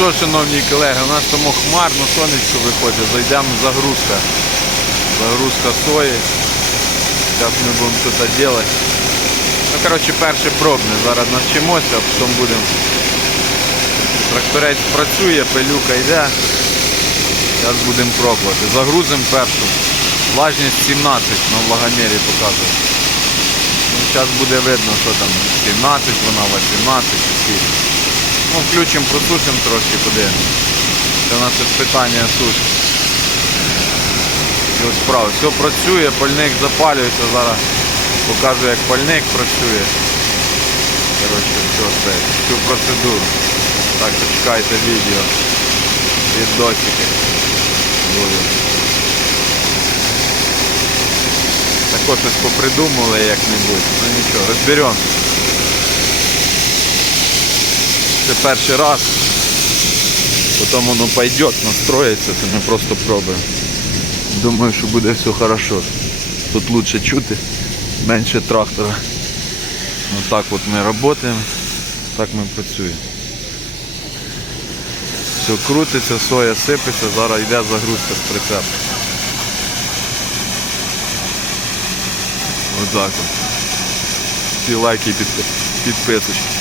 що, шановні колеги, у нас тому хмарно, сонечко виходить, зайдемо загрузка. Загрузка сої. Зараз ми будемо щось робити. Ну, коротше, перше пробне. Зараз навчимося, а потім будемо. Тракторець працює, пилюка йде. Зараз будемо пробувати. Загрузимо першу. Влажність 17 на влагомірі показує. Ну, зараз буде видно, що там 17 вона, 18 чи скільки. Ну, включимо, просушимо трошки подивимось. Це наше питання суші. І ось справа. Все працює, пальник запалюється. Зараз покажу, як пальник працює. Коротше, все це, всю процедуру. Так що чекайте відео. Відосики. Будуть. Також щось попридумали як-небудь. Ну нічого, розберемо. Це перший раз. Потім воно пойде, настроїться, то ми просто пробуємо. Думаю, що буде все хорошо. Тут лучше чути, менше трактора. Ну так от ми працюємо, так ми працюємо. Все крутиться, соя сипеться, зараз йде загрузка з прицепу. Отак от. Всі лайки і підписочки.